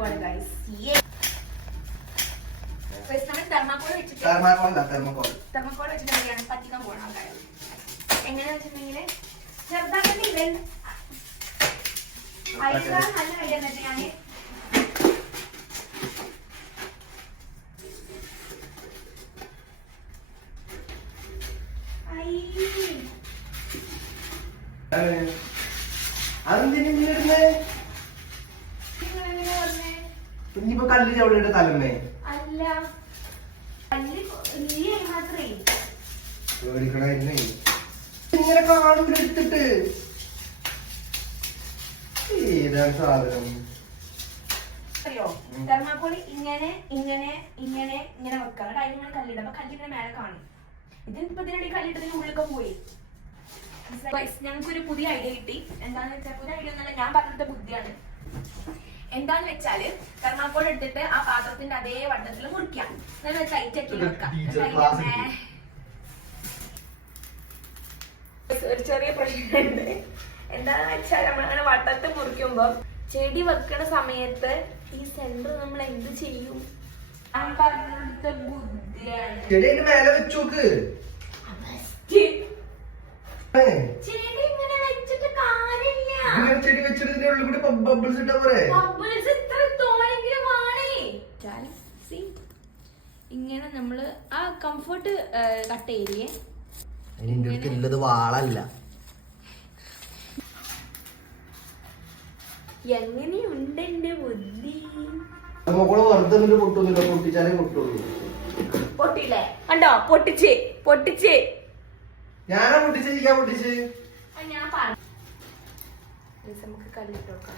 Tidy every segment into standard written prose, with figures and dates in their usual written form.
പോവാണ് ഗൈസ്. തെർമാക്കോൾ വെച്ചിട്ട് പറ്റിക്കാൻ പോകണം ആൾക്കാരെ. എങ്ങനെയാ വെച്ചിട്ടുണ്ടെങ്കിൽ ചെറുതാക്കില്ല അതിനേക്കാൾ നല്ല ഐഡിയ എന്ന് വെച്ചാൽ ഇനിയിപ്പോ കല്ല് ചവിടിയുടെ തലമേ അല്ല മാത്രമേ പേടിക്കണേ ഇങ്ങനെ കാണുമ്പോൾ എടുത്തിട്ട് ഏതാണ് സാധനം അറിയോ? തെർമാക്കോൾ ഇങ്ങനെ ഇങ്ങനെ ഇങ്ങനെ ഇങ്ങനെ വെക്കാം. അതിലിങ്ങനെ കല്ലിടും. അപ്പൊ കല്ലിങ്ങനെ മേലെ കാണും. ഇതിപ്പോ ഇതിനിടയിൽ കല്ലിട്ടതിന് ഉള്ളിലൊക്കെ പോയി. ഞങ്ങൾക്കൊരു പുതിയ ഐഡിയ കിട്ടി. എന്താന്ന് വെച്ചാൽ പുതിയ ഐഡിയ എന്നല്ല, ഞാൻ പറഞ്ഞിട്ട് ബുദ്ധിയാണ്. എന്താന്ന് വെച്ചാല് തെർമാക്കോൾ എടുത്തിട്ട് ആ പാത്രത്തിന്റെ അതേ വട്ടത്തിൽ മുറിക്കാം. ടൈറ്റ് ആക്കി വെക്കാം. ഒരു ചെറിയ പ്രശ്നമുണ്ട്. എന്താന്ന് വെച്ചാൽ നമ്മളങ്ങനെ വട്ടത്ത് മുറിക്കുമ്പോ ചെടി വെക്കണ സമയത്ത് ഈ സെന്റർ നമ്മൾ എന്ത് ചെയ്യും? ഞാൻ പറഞ്ഞ ബുദ്ധിയാണ്. ചെടി ഇങ്ങനെ വെച്ചിട്ട് കാര്യമില്ല. ഇങ്ങനെ നമ്മള് ആ കംഫർട്ട് കട്ട് ഏരിയ വാളല്ല എങ്ങനെയുണ്ട് എന്റെ ബുദ്ധി? പൊട്ടിച്ചാലേ പൊട്ടുള്ളൂ. പൊട്ടില്ലേ? കണ്ടോ? പൊട്ടിച്ച് ഞാനാ പൊട്ടിച്ച് ഞാൻ പറഞ്ഞു. നമുക്ക് കല്ലിട്ട് നോക്കാം.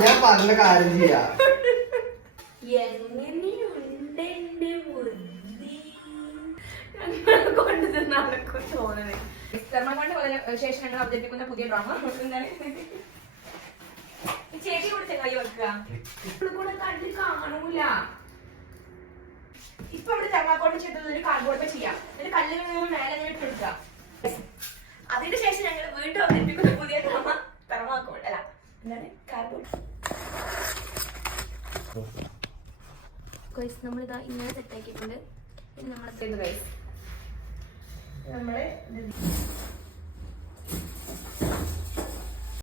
ഞാൻ പറഞ്ഞ കാര്യം ചെയ്യാ. എങ്ങനെയുണ്ട് എന്റെ ബുദ്ധി? കൊണ്ട് നടക്കും തോന്നണേ. ശേഷം ഞങ്ങൾ അവതരിപ്പിക്കുന്ന പുതിയ ഡ്രാമ ചേച്ചി കൂടെ ചെങ്ങായി വെക്കുക. കൂടെ കല്ല് കാണൂല. ഇപ്പൊ ഇവിടെ തെർമാക്കോൾ ചെയ്തത് ഒരു കാർഡ്ബോർഡ് ചെയ്യാം. ഒരു കല്ലിൽ നിന്ന് മേലെ ഇട്ട് എടുക്കുക. അതിന് ശേഷം ഞങ്ങൾ വീണ്ടും അവതരിപ്പിക്കുന്ന പുതിയ ഡ്രാമ തെർമാക്കോൾ അല്ല എന്താണ് കാർഡ്ബോർഡ്. നമ്മളിതാ ഇങ്ങനെ സെറ്റാക്കിയിട്ടുണ്ട്. നമ്മളെ നമ്മള്